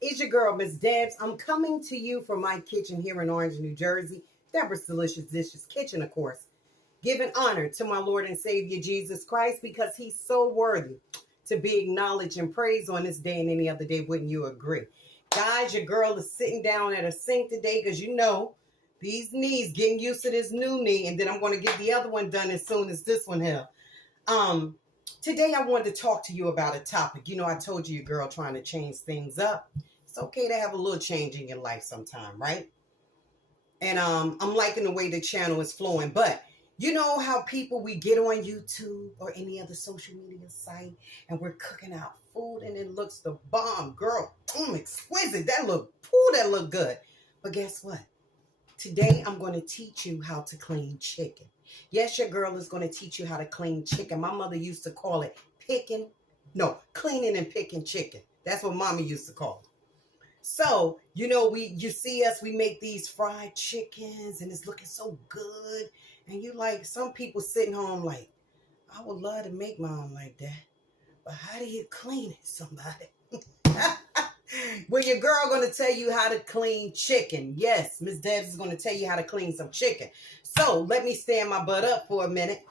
It's your girl, Ms.Deb. I'm coming to you from my kitchen here in Orange, New Jersey. Deborah's Delicious Dishes Kitchen, of course. Giving honor to my Lord and Savior, Jesus Christ, because he's so worthy to be acknowledged and praised on this day and any other day. Wouldn't you agree? Guys, your girl is sitting down at a sink today because you know these knees, getting used to this new knee, and then I'm going to get the other one done as soon as this one here. Today I wanted to talk to you about a topic. You know, I told you your girl trying to change things up. It's okay to have a little change in your life sometime, right? And I'm liking the way the channel is flowing. But you know how people, we get on YouTube or any other social media site and we're cooking out food and it looks the bomb, girl. Exquisite. That look good. But guess what? Today I'm going to teach you how to clean chicken. Yes, your girl is going to teach you how to clean chicken. My mother used to call it cleaning and picking chicken. That's what Mama used to call it. So, you know, you see us, we make these fried chickens and it's looking so good. And you like, some people sitting home like, I would love to make mine like that. But how do you clean it, somebody? Well, your girl going to tell you how to clean chicken. Yes, Ms.Deb is going to tell you how to clean some chicken. So let me stand my butt up for a minute.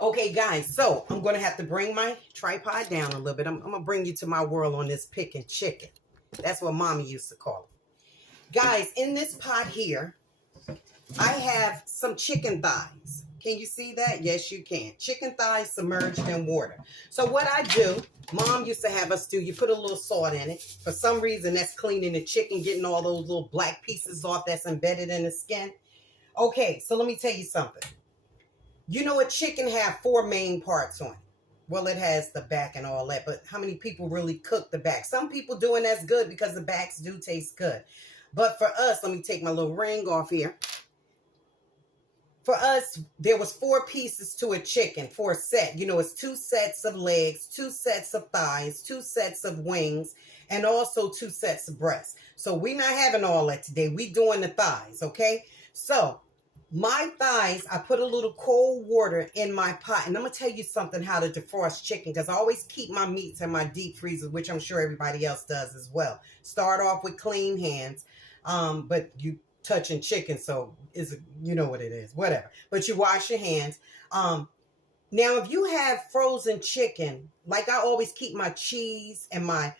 Okay, guys, so I'm going to have to bring my tripod down a little bit. I'm going to bring you to my world on this picking chicken. That's what Mommy used to call it. Guys, in this pot here, I have some chicken thighs. Can you see that? Yes, you can. Chicken thighs submerged in water. So what I do, Mom used to have us do, you put a little salt in it. For some reason, that's cleaning the chicken, getting all those little black pieces off that's embedded in the skin. Okay, so let me tell you something. You know, a chicken have 4 main parts on it. Well, it has the back and all that, but how many people really cook the back? Some people do, and that's good because the backs do taste good. But for us, let me take my little ring off here. For us, there was 4 pieces to a chicken for a set. You know, it's 2 sets of legs, 2 sets of thighs, 2 sets of wings, and also 2 sets of breasts. So we're not having all that today. We doing the thighs, okay? So my thighs, I put a little cold water in my pot. And I'm going to tell you something how to defrost chicken, because I always keep my meats in my deep freezer, which I'm sure everybody else does as well. Start off with clean hands, but you touching chicken, so you know what it is, whatever. But you wash your hands. Now, if you have frozen chicken, like I always keep my cheese and my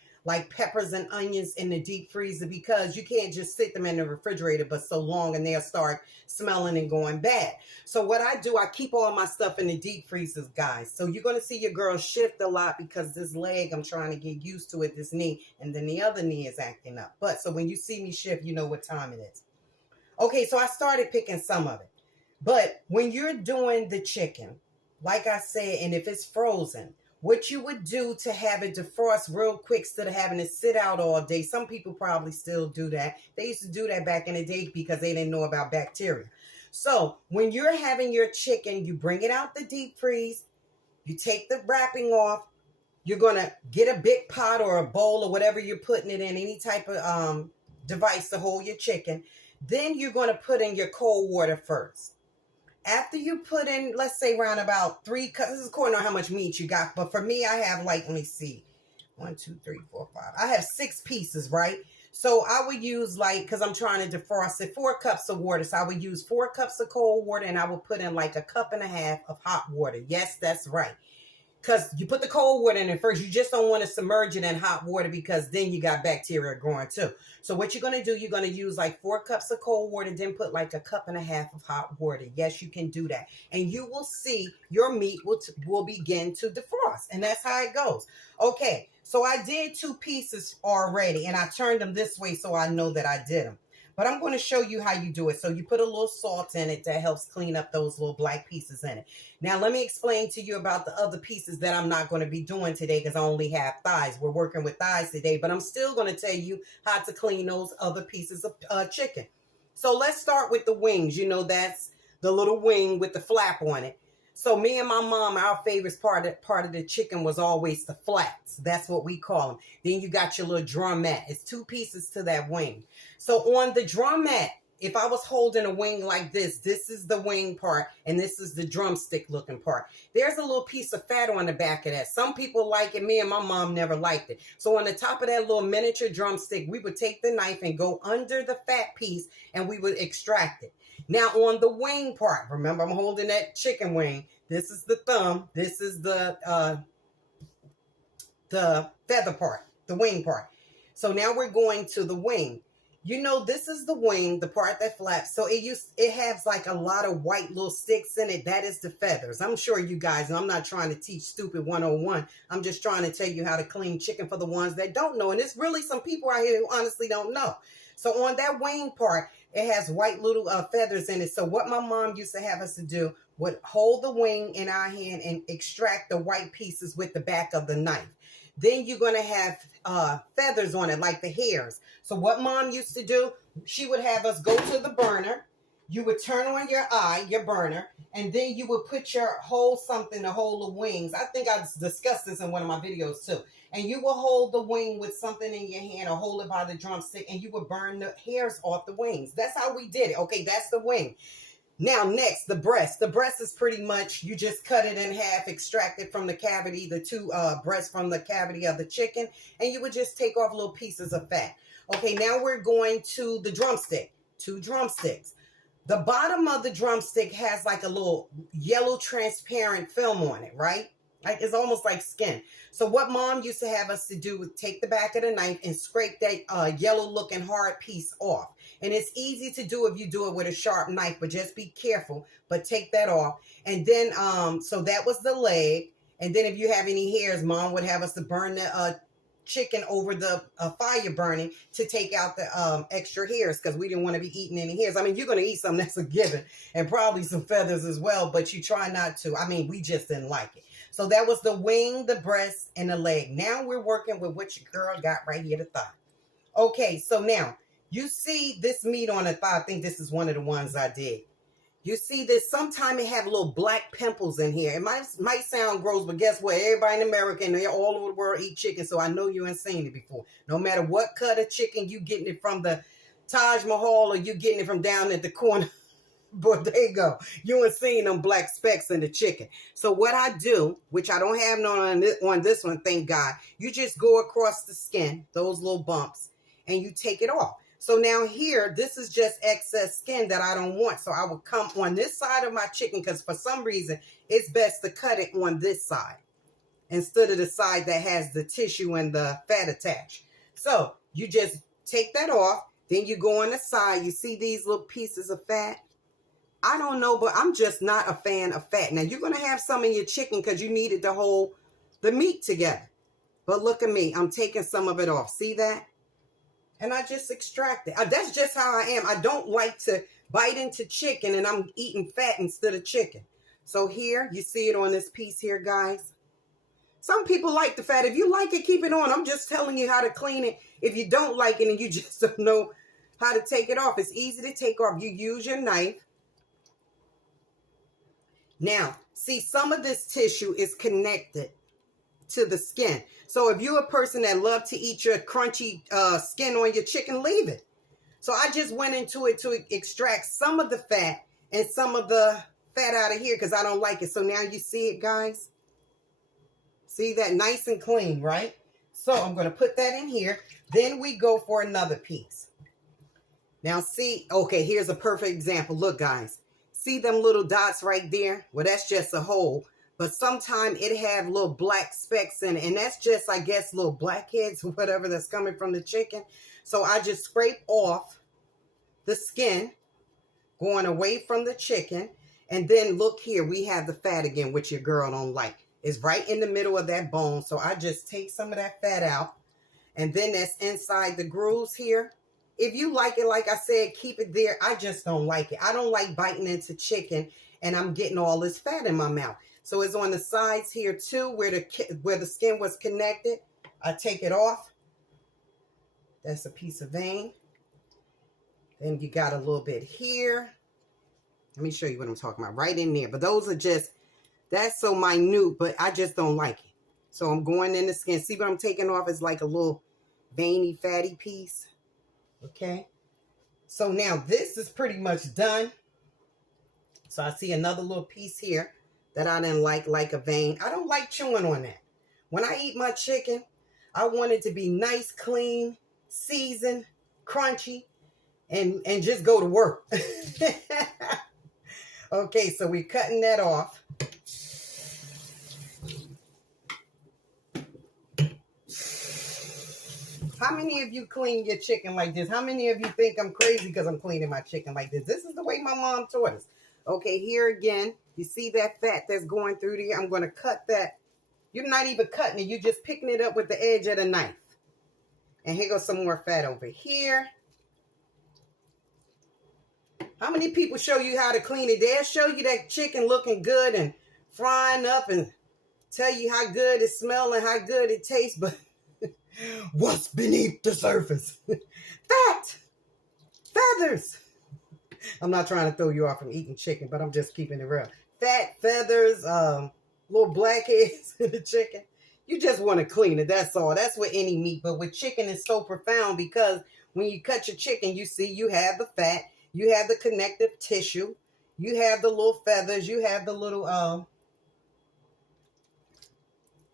peppers and onions in the deep freezer, because you can't just sit them in the refrigerator but so long and they'll start smelling and going bad. So what I do, I keep all my stuff in the deep freezers, guys. So you're going to see your girl shift a lot because this leg, I'm trying to get used to it, this knee, and then the other knee is acting up. But so when you see me shift, you know what time it is. Okay, so I started picking some of it. But when you're doing the chicken, like I said, and if it's frozen, what you would do to have it defrost real quick instead of having it sit out all day. Some people probably still do that. They used to do that back in the day because they didn't know about bacteria. So when you're having your chicken, you bring it out the deep freeze. You take the wrapping off. You're going to get a big pot or a bowl or whatever you're putting it in, any type of device to hold your chicken. Then you're going to put in your cold water first. After you put in, let's say around about 3 cups, this is according to how much meat you got. But for me, I have let me see, 1, 2, 3, 4, 5. I have 6 pieces, right? So I would use because I'm trying to defrost it, 4 cups of water. So I would use 4 cups of cold water and I would put in like 1.5 cups of hot water. Yes, that's right. Because you put the cold water in it first. You just don't want to submerge it in hot water because then you got bacteria growing too. So what you're going to do, you're going to use 4 cups of cold water, then put 1.5 cups of hot water. Yes, you can do that. And you will see your meat will begin to defrost. And that's how it goes. Okay, so I did 2 pieces already. And I turned them this way so I know that I did them. But I'm going to show you how you do it. So you put a little salt in it that helps clean up those little black pieces in it. Now, let me explain to you about the other pieces that I'm not going to be doing today because I only have thighs. We're working with thighs today, but I'm still going to tell you how to clean those other pieces of chicken. So let's start with the wings. You know, that's the little wing with the flap on it. So me and my mom, our favorite part of the chicken was always the flats. That's what we call them. Then you got your little drumette. It's 2 pieces to that wing. So on the drumette, if I was holding a wing like this, this is the wing part, and this is the drumstick looking part. There's a little piece of fat on the back of that. Some people like it. Me and my mom never liked it. So on the top of that little miniature drumstick, we would take the knife and go under the fat piece, and we would extract it. Now on the wing part, remember I'm holding that chicken wing. This is the thumb. This is the feather part, the wing part. So now we're going to the wing. You know, this is the wing, the part that flaps. So it has like a lot of white little sticks in it. That is the feathers. I'm sure you guys, and I'm not trying to teach stupid 101. I'm just trying to tell you how to clean chicken for the ones that don't know. And there's really some people out here who honestly don't know. So on that wing part, it has white little feathers in it. So what my mom used to have us to do would hold the wing in our hand and extract the white pieces with the back of the knife. Then you're going to have feathers on it, like the hairs. So what mom used to do, she would have us go to the burner. You would turn on your burner, and then you would put your whole something to hold the wings. I think I discussed this in one of my videos too. And you will hold the wing with something in your hand or hold it by the drumstick, and you would burn the hairs off the wings. That's how we did it. Okay, that's the wing. Now, next, the breast. The breast is pretty much, you just cut it in half, extract it from the cavity, the two breasts from the cavity of the chicken, and you would just take off little pieces of fat. Okay, now we're going to the drumstick. 2 drumsticks. The bottom of the drumstick has like a little yellow transparent film on it, right? Like it's almost like skin. So what mom used to have us to do was take the back of the knife and scrape that yellow looking hard piece off. And it's easy to do if you do it with a sharp knife, but just be careful. But take that off. And then, so that was the leg. And then if you have any hairs, mom would have us to burn the chicken over the fire burning to take out the extra hairs, because we didn't want to be eating any hairs. I mean, you're going to eat something that's a given, and probably some feathers as well, but you try not to. I mean, we just didn't like it. So that was the wing, the breast, and the leg. Now we're working with what your girl got right here, the thigh. Okay, so now you see this meat on the thigh. I think this is one of the ones I did. You see this, sometimes it have little black pimples in here. It might sound gross, but guess what? Everybody in America and all over the world eat chicken, so I know you ain't seen it before. No matter what cut of chicken, you getting it from the Taj Mahal or you getting it from down at the corner bodega. You ain't seen them black specks in the chicken. So what I do, which I don't have none on this one, thank God, you just go across the skin, those little bumps, and you take it off. So now here, this is just excess skin that I don't want. So I will come on this side of my chicken, because for some reason, it's best to cut it on this side instead of the side that has the tissue and the fat attached. So you just take that off. Then you go on the side. You see these little pieces of fat? I don't know, but I'm just not a fan of fat. Now, you're going to have some in your chicken because you need it to hold the meat together. But look at me. I'm taking some of it off. See that? And I just extract it. That's just how I am. I don't like to bite into chicken and I'm eating fat instead of chicken. So here, you see it on this piece here, guys. Some people like the fat. If you like it, keep it on. I'm just telling you how to clean it. If you don't like it and you just don't know how to take it off, it's easy to take off. You use your knife. Now, see, some of this tissue is connected to the skin. So if you're a person that loves to eat your crunchy skin on your chicken, leave it. So I just went into it to extract some of the fat and some of the fat out of here because I don't like it. So now you see it, guys. See that? Nice and clean, right? So I'm going to put that in here. Then we go for another piece. Now see, okay, here's a perfect example. Look, guys. See them little dots right there? Well, that's just a hole. But sometimes it have little black specks in it. And that's just, I guess, little blackheads or whatever that's coming from the chicken. So I just scrape off the skin going away from the chicken. And then look here, we have the fat again, which your girl don't like. It's right in the middle of that bone. So I just take some of that fat out. And then that's inside the grooves here. If you like it, like I said, keep it there. I just don't like it. I don't like biting into chicken and I'm getting all this fat in my mouth. So it's on the sides here too, where the skin was connected. I take it off. That's a piece of vein. Then you got a little bit here. Let me show you what I'm talking about. Right in there. But those are just, that's so minute, but I just don't like it. So I'm going in the skin. See what I'm taking off is like a little veiny, fatty piece. Okay. So now this is pretty much done. So I see another little piece here that I didn't like a vein. I don't like chewing on that. When I eat my chicken, I want it to be nice, clean, seasoned, crunchy, and just go to work. Okay, so we're cutting that off. How many of you clean your chicken like this? How many of you think I'm crazy because I'm cleaning my chicken like this? This is the way my mom taught us. Okay, here again, you see that fat that's going through there? I'm going to cut that. You're not even cutting it. You're just picking it up with the edge of the knife. And here goes some more fat over here. How many people show you how to clean it? They'll show you that chicken looking good and frying up and tell you how good it smells and how good it tastes, but what's beneath the surface? Fat! Feathers! I'm not trying to throw you off from eating chicken, but I'm just keeping it real. Fat, feathers, little blackheads in the chicken. You just want to clean it, that's all. That's with any meat, but with chicken it's so profound because when you cut your chicken, you see you have the fat, you have the connective tissue, you have the little feathers, you have the little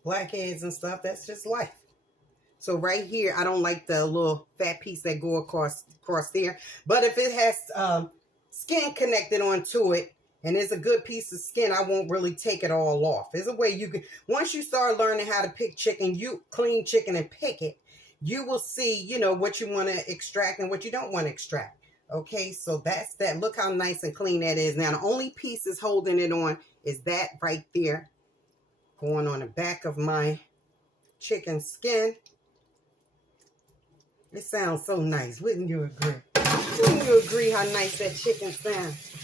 blackheads and stuff. That's just life. So right here, I don't like the little fat piece that go across there. But if it has skin connected onto it, and it's a good piece of skin, I won't really take it all off. There's a way you can, once you start learning how to pick chicken, you clean chicken and pick it, you will see, you know, what you want to extract and what you don't want to extract. Okay, so that's that. Look how nice and clean that is. Now, the only piece is holding it on is that right there, going on the back of my chicken skin. It sounds so nice. Wouldn't you agree? Wouldn't you agree how nice that chicken sounds?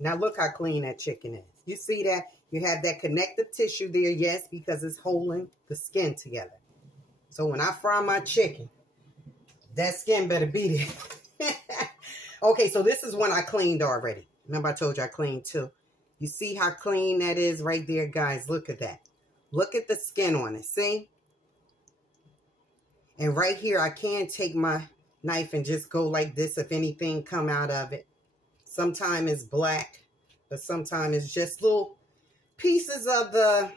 Now look how clean that chicken is. You see that? You have that connective tissue there, yes, because it's holding the skin together. So when I fry my chicken, that skin better be there. Okay, so this is one I cleaned already. Remember I told you I cleaned too. You see how clean that is right there, guys? Look at that. Look at the skin on it, see? And right here, I can take my knife and just go like this if anything come out of it. Sometimes it's black, but sometimes it's just little pieces of the,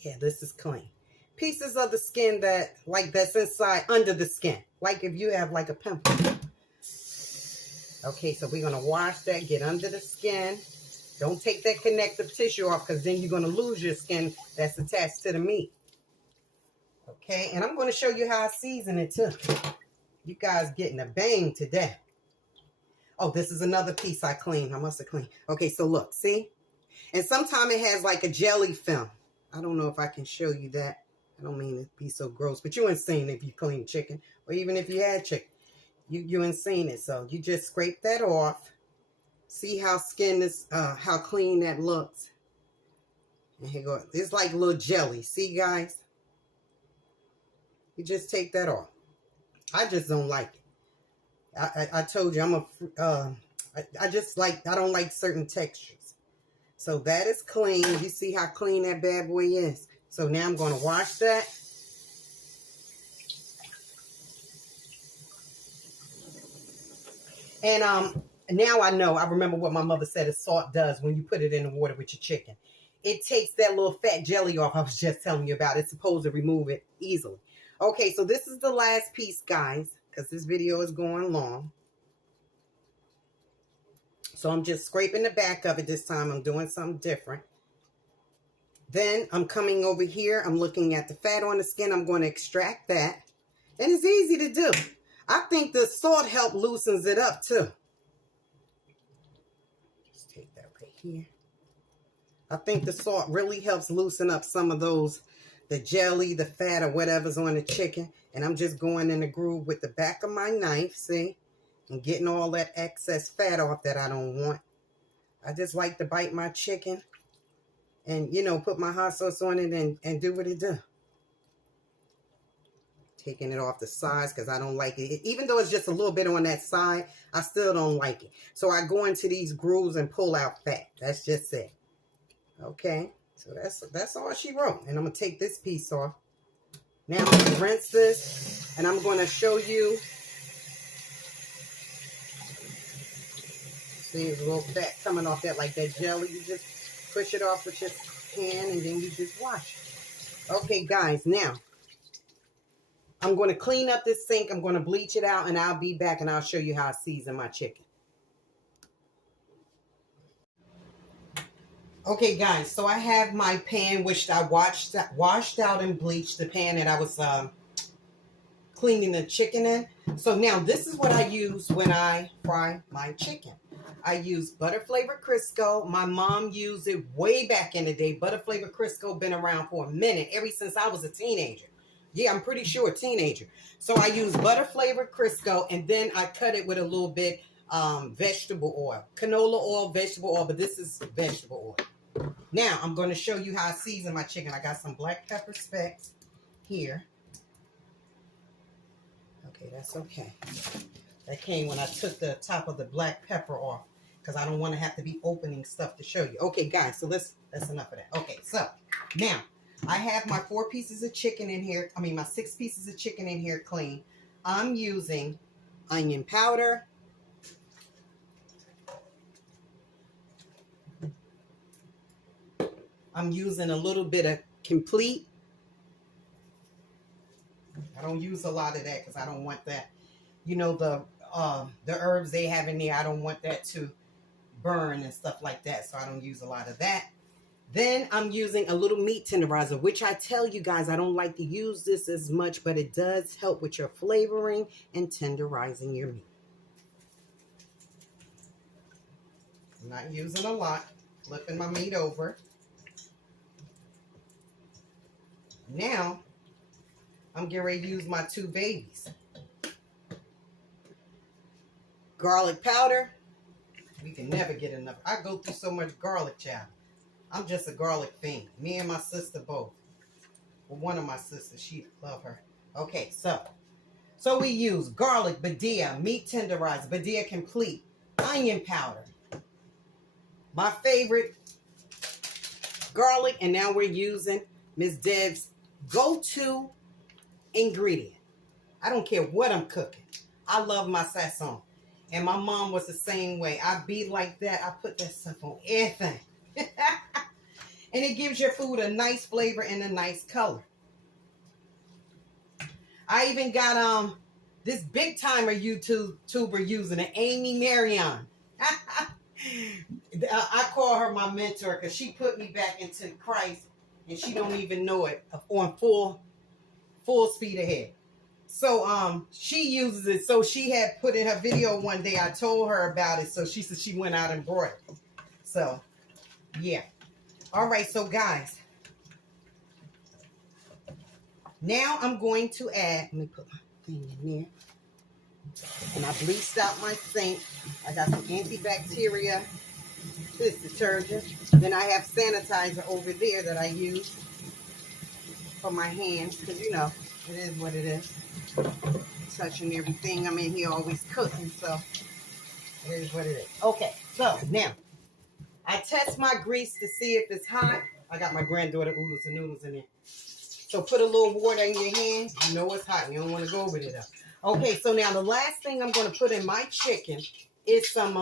yeah, this is clean. Pieces of the skin that, like that's inside, under the skin. Like if you have like a pimple. Okay, so we're going to wash that, get under the skin. Don't take that connective tissue off because then you're going to lose your skin that's attached to the meat. Okay, and I'm going to show you how I season it too. You guys getting a bang today. Oh, this is another piece I cleaned. I must have cleaned. Okay, so look, see? And sometimes it has like a jelly film. I don't know if I can show you that. I don't mean to be so gross, but you ain't seen if you clean chicken, or even if you had chicken. You ain't seen it. So you just scrape that off. See how skin is, how clean that looks. And here go. It's like a little jelly. See, guys? You just take that off. I just don't like it. I told you I don't like certain textures. So that is clean. You see how clean that bad boy is. So now I'm going to wash that. And now I remember what my mother said salt does when you put it in the water with your chicken. It takes that little fat jelly off I was just telling you about. It's supposed to remove it easily. Okay, so this is the last piece, guys, because this video is going long. So I'm just scraping the back of it this time. I'm doing something different. Then I'm coming over here. I'm looking at the fat on the skin. I'm going to extract that. And it's easy to do. I think the salt help loosens it up too. Just take that right here. I think the salt really helps loosen up some of those, the jelly, the fat, or whatever's on the chicken. And I'm just going in the groove with the back of my knife, see? And getting all that excess fat off that I don't want. I just like to bite my chicken and, you know, put my hot sauce on it and do what it does. Taking it off the sides because I don't like it. Even though it's just a little bit on that side, I still don't like it. So I go into these grooves and pull out fat. That's just it. Okay. So that's all she wrote. And I'm going to take this piece off. Now I'm going to rinse this. And I'm going to show you See, there's a little fat coming off that, like that jelly. You just push it off with your hand and then you just wash it. Okay, guys, now I'm going to clean up this sink. I'm going to bleach it out, and I'll be back, and I'll show you how I season my chicken. Okay, guys, so I have my pan, which I washed out and bleached, the pan that I was cleaning the chicken in. So now this is what I use when I fry my chicken. I use butter flavored Crisco. My mom used it way back in the day. Butter flavored Crisco been around for a minute, ever since I was a teenager. Yeah, I'm pretty sure a teenager. So I use butter flavored Crisco, and then I cut it with a little bit vegetable oil. Canola oil, vegetable oil, but this is vegetable oil. Now, I'm going to show you how I season my chicken. I got some black pepper specks here. Okay, that's okay. That came when I took the top of the black pepper off, because I don't want to have to be opening stuff to show you. Okay, guys, so that's enough of that. Okay, so now I have my 4 pieces of chicken in here. I mean, my 6 pieces of chicken in here clean. I'm using onion powder. I'm using a little bit of complete. I don't use a lot of that because I don't want that. You know, the herbs they have in there, I don't want that to burn and stuff like that. So I don't use a lot of that. Then I'm using a little meat tenderizer, which I tell you guys, I don't like to use this as much, but it does help with your flavoring and tenderizing your meat. I'm not using a lot. Flipping my meat over. Now, I'm getting ready to use my 2 babies. Garlic powder. We can never get enough. I go through so much garlic, child. I'm just a garlic fiend. Me and my sister both. Well, one of my sisters, she love her. Okay, so we use garlic, Badia, meat tenderizer, Badia complete, onion powder. My favorite, garlic, and now we're using Ms.Deb's go-to ingredient. I don't care what I'm cooking. I love my sazon. And my mom was the same way. I be like that. I put that stuff on everything. And it gives your food a nice flavor and a nice color. I even got this big timer YouTuber using it, Amy Marion. I call her my mentor because she put me back into Christ, and she don't even know it, on full speed ahead. So she uses it. So she had put in her video one day. I told her about it. So she said she went out and brought it. So yeah. All right. So guys, now I'm going to add, let me put my thing in there. And I bleached out my sink. I got some antibacteria, this detergent. Then I have sanitizer over there that I use for my hands, because you know, it is what it is. Touching everything. I'm in here always cooking, so it is what it is. Okay, so now I test my grease to see if it's hot. I got my granddaughter oodles and noodles in there. So put a little water in your hand. You know it's hot. You don't want to go over it though. Okay, so now the last thing I'm going to put in my chicken is some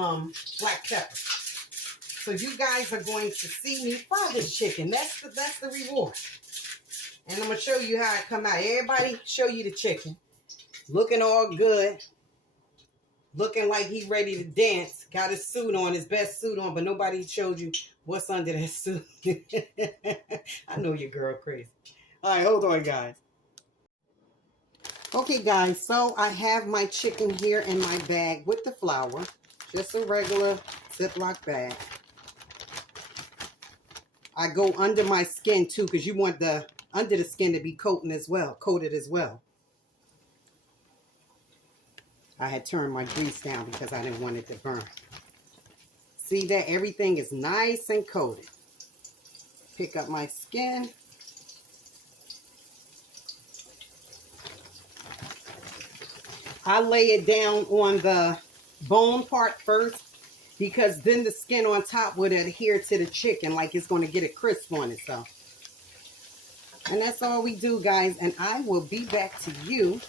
black pepper. So you guys are going to see me fry this chicken. That's the reward. And I'm going to show you how it come out. Everybody show you the chicken. Looking all good. Looking like he ready to dance. Got his suit on, his best suit on, but nobody showed you what's under that suit. I know your girl crazy. All right, hold on, guys. Okay, guys, so I have my chicken here in my bag with the flour. Just a regular Ziploc bag. I go under my skin, too, because you want the under the skin to be coated as well. I had turned my grease down because I didn't want it to burn. See that everything is nice and coated. Pick up my skin. I lay it down on the bone part first, because then the skin on top would adhere to the chicken, like it's going to get a crisp on itself. And that's all we do, guys. And I will be back to you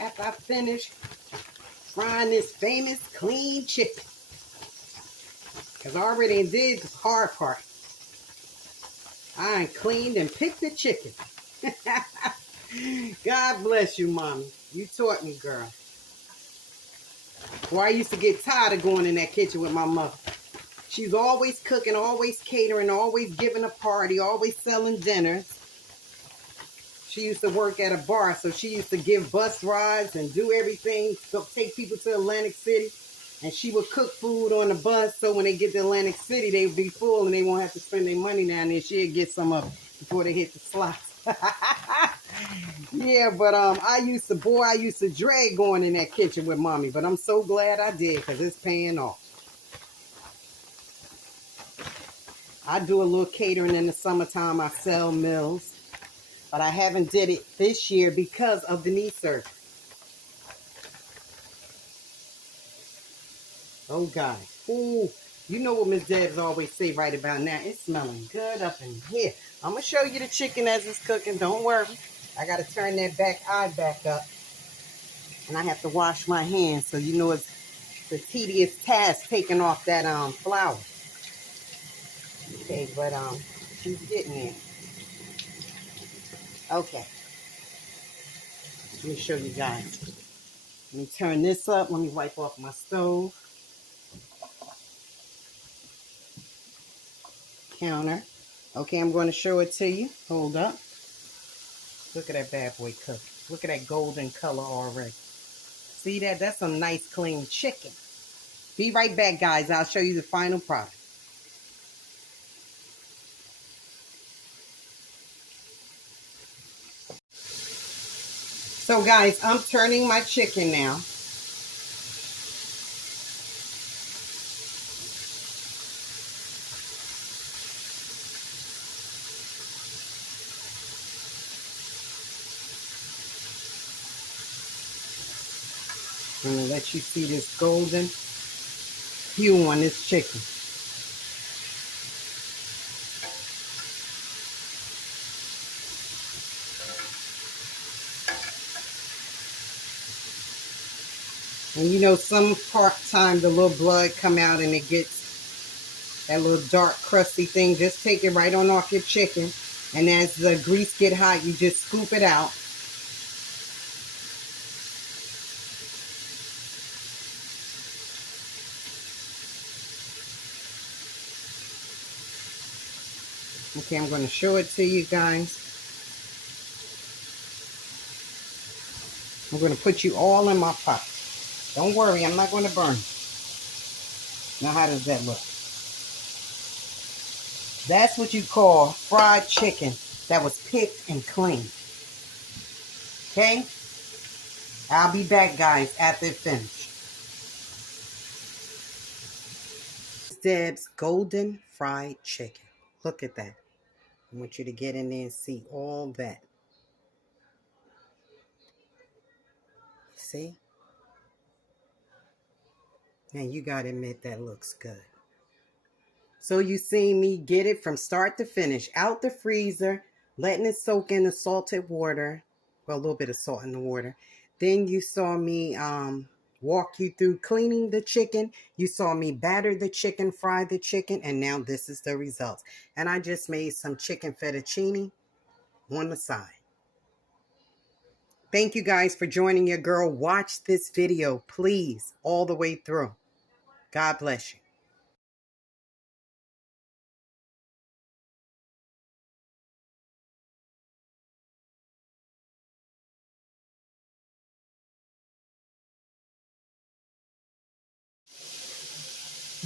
after I finish frying this famous clean chicken. Because I already did the hard part. I cleaned and picked the chicken. God bless you, Mommy. You taught me, girl. Boy, I used to get tired of going in that kitchen with my mother. She's always cooking, always catering, always giving a party, always selling dinners. She used to work at a bar, so she used to give bus rides and do everything, so take people to Atlantic City. And she would cook food on the bus, so when they get to Atlantic City, they would be full and they won't have to spend their money down there. She'd get some of it before they hit the slots. Yeah, but I used to dread going in that kitchen with Mommy, but I'm so glad I did because it's paying off. I do a little catering in the summertime. I sell meals, but I haven't did it this year because of the knee surgery. Oh, God. Ooh, you know what Ms.Deb's always say right about now. It's smelling good up in here. I'm going to show you the chicken as it's cooking. Don't worry. I got to turn that back eye back up. And I have to wash my hands. So you know it's the tedious task taking off that flour. Okay, but she's getting it. Okay. Let me show you guys. Let me turn this up. Let me wipe off my stove. Counter. Okay, I'm going to show it to you. Hold up. Look at that bad boy cook. Look at that golden color already. See that? That's some nice clean chicken. Be right back, guys. I'll show you the final product. So, guys, I'm turning my chicken now. I'm going to let you see this golden hue on this chicken. And you know, some time the little blood come out and it gets that little dark crusty thing. Just take it right on off your chicken. And as the grease get hot, you just scoop it out. Okay, I'm going to show it to you guys. I'm going to put you all in my pot. Don't worry, I'm not going to burn. Now, how does that look? That's what you call fried chicken that was picked and cleaned. Okay? I'll be back, guys, after it's finished. Ms.Deb's golden fried chicken. Look at that. I want you to get in there and see all that. See? Now, you got to admit that looks good. So you seen me get it from start to finish, out the freezer, letting it soak in the salted water. Well, a little bit of salt in the water. Then you saw me walk you through cleaning the chicken. You saw me batter the chicken, fry the chicken, and now this is the results. And I just made some chicken fettuccine on the side. Thank you guys for joining your girl. Watch this video, please, all the way through. God bless you.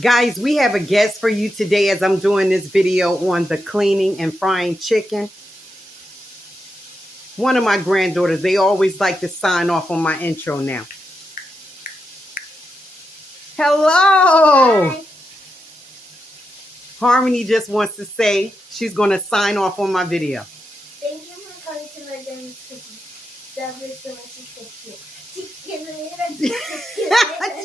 Guys, we have a guest for you today as I'm doing this video on the cleaning and frying chicken. One of my granddaughters, they always like to sign off on my intro now. Hello! Hi. Harmony just wants to say she's going to sign off on my video. Thank you for coming to my grandma's cooking. That was so much.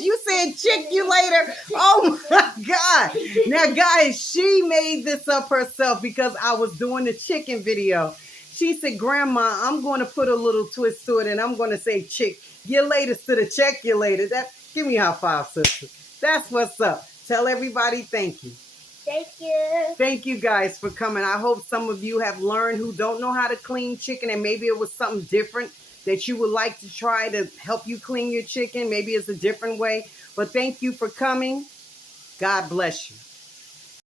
You said chick you later. Oh my God. Now guys, she made this up herself because I was doing the chicken video. She said, Grandma, I'm going to put a little twist to it and I'm going to say chick you later instead of check you later. That, give me a high five, sister. That's what's up. Tell everybody thank you. Thank you. Thank you guys for coming. I hope some of you have learned who don't know how to clean chicken, and maybe it was something different that you would like to try to help you clean your chicken. Maybe it's a different way. But thank you for coming. God bless you.